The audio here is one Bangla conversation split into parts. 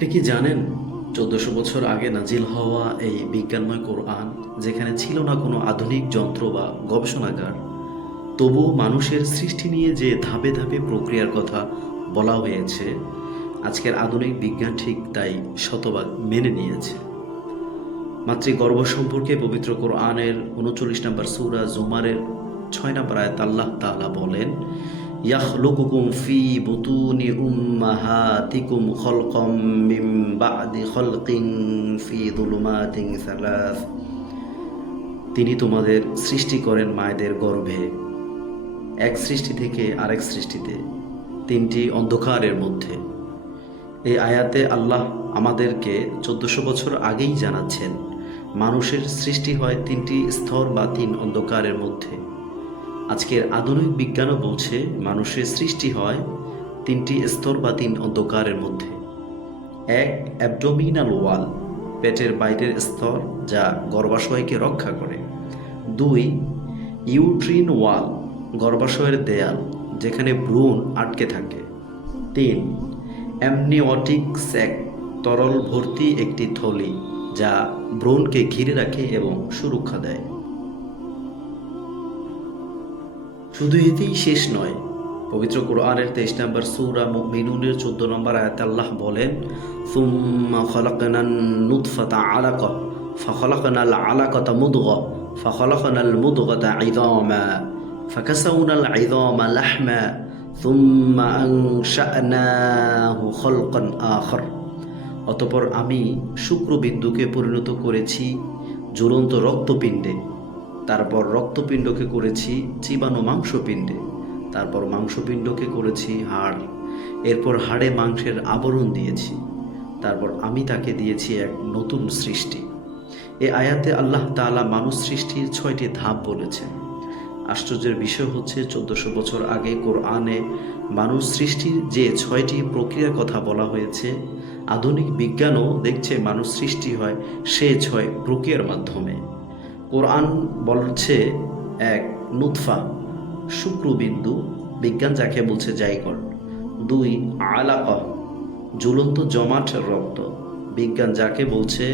আপনি কি জানেন 1400 বছর আগে নাজিল হওয়া এই বিজ্ঞানময় কোরআন, যেখানে ছিল না কোনো আধুনিক যন্ত্র বা গবেষণাগার, তবুও মানুষের সৃষ্টি নিয়ে যে ধাপে ধাপে প্রক্রিয়ার কথা বলা হয়েছে, আজকের আধুনিক বিজ্ঞান ঠিক তাই শতভাগ মেনে নিয়েছে। মাতৃগর্ভ সম্পর্কে পবিত্র কোরআনের 39 নম্বর সূরা জুমারের 6 নম্বর আয়াত আল্লাহ তাআলা বলেন, ইয়াখলুকুকুম ফি বুতুনি উম্মাহাতিকুম খালকাম মিন বা'দি খালকিন ফি যুলুমাতিন সালাস। তিনি তোমাদের সৃষ্টি করেন মায়েদের গর্ভে, এক সৃষ্টি থেকে আরেক সৃষ্টিতে, তিনটি অন্ধকারের মধ্যে। এই আয়াতে আল্লাহ আমাদেরকে 1400 বছর আগেই জানাচ্ছেন মানুষের সৃষ্টি হয় তিনটি স্তর বা তিন অন্ধকারের মধ্যে। আজকের আধুনিক বিজ্ঞানও বলছে মানুষের সৃষ্টি হয় তিনটি স্তর বা তিন অন্ধকারের মধ্যে। এক, অ্যাবডোমিনাল ওয়াল, পেটের বাইরের স্তর যা গর্ভাশয়কে রক্ষা করে। দুই, ইউট্রিন ওয়াল, গর্ভাশয়ের দেয়াল যেখানে ভ্রূণ আটকে থাকে। তিন, অ্যামনিওটিক স্যাক, তরল ভর্তি একটি থলি যা ভ্রূণকে ঘিরে রাখে এবং সুরক্ষা দেয়। শুধু এতেই শেষ নয়, পবিত্র কোরআনের 23 নম্বর সূরা মুমিনুনের 14 নম্বর আয়াতে আল্লাহ বলেন, সুম্মা খালাকনান নুতফাতা আলাকা ফাখালাকনাল আলাকাতা মুদগা ফাখালাকনাল মুদগাতা ইযামা ফাকাসাউনাল ইযামা লাহমা সুম্মা আনশা'নাহু খালকান আখার। অতঃপর আমি শুক্রবিন্দুকে পরিণত করেছি জ্বলন্ত রক্তপিণ্ডে, তারপর রক্তপিণ্ডকে করেছি চিবানো মাংসপিণ্ডে, তারপর মাংসপিণ্ডকে করেছি হাড়, এরপর হাড়ে মাংসের আবরণ দিয়েছি, তারপর আমি তাকে দিয়েছি এক নতুন সৃষ্টি। এ আয়াতে আল্লাহ তাআলা মানুষ সৃষ্টির 6টি ধাপ বলেছেন। আশ্চর্যের বিষয় হচ্ছে 1400 বছর আগে কোরআনে মানুষ সৃষ্টির যে 6টি প্রক্রিয়ার কথা বলা হয়েছে, আধুনিক বিজ্ঞানও দেখছে মানুষ সৃষ্টি হয় সে 6 প্রক্রিয়ার মাধ্যমে। কোরআন বলছে এক, নুতফা, শুক্রবিন্দু, বিজ্ঞান যাকে বলছে জাইগট। দুই, আলাকা, ঝুলন্ত জমাট রক্ত, বিজ্ঞান যাকে বলছে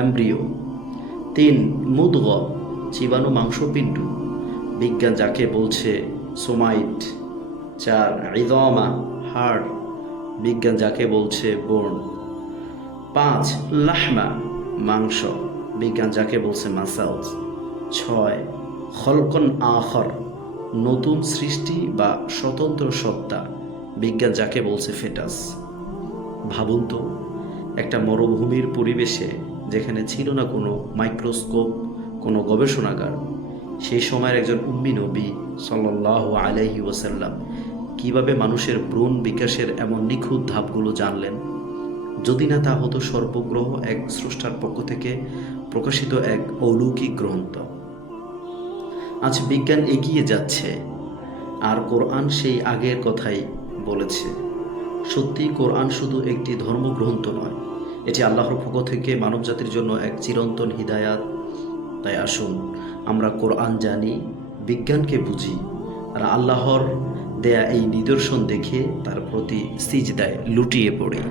এমব্রিও। তিন, মুদগ, চিবানো মাংসপিণ্ড, বিজ্ঞান যাকে বলছে সোমাইট। চার, ইযামা, হাড়, বিজ্ঞান যাকে বলছে বোন। পাঁচ, লাহমা, মাংস, বিজ্ঞান যাকে বলছে মাসেলস। ছয়, খলকন আখর, নতুন সৃষ্টি বা স্বতন্ত্র সত্তা, বিজ্ঞান যাকে বলছে ফেটাস। ভাবুন তো, একটা মরুভূমির পরিবেশে যেখানে ছিল না কোনো মাইক্রোস্কোপ, কোনো গবেষণাগার, সেই সময়ের একজন উম্মি নবী সাল্লাল্লাহু আলাইহি ওয়াসাল্লাম কিভাবে মানুষের ভ্রূণ বিকাশের এমন নিখুঁত ধাপগুলো জানলেন? যদি না তা হতো সর্বগ্রহ এক স্রষ্টার পক্ষ থেকে প্রকাশিত এক অলৌকিক গ্রন্থ। আজ বিজ্ঞান এগিয়ে যাচ্ছে আর কোরআন সেই আগের কথাই বলেছে। সত্যি কোরআন শুধু একটি ধর্মগ্রন্থ নয়, এটি আল্লাহর পক্ষ থেকে মানবজাতির জন্য এক চিরন্তন হিদায়াত। তাই আসুন আমরা কোরআন জানি, বিজ্ঞানকে বুঝি, আর আল্লাহর দেয়া এই নিদর্শন দেখে তার প্রতি সিজদায় লুটিয়ে পড়ি।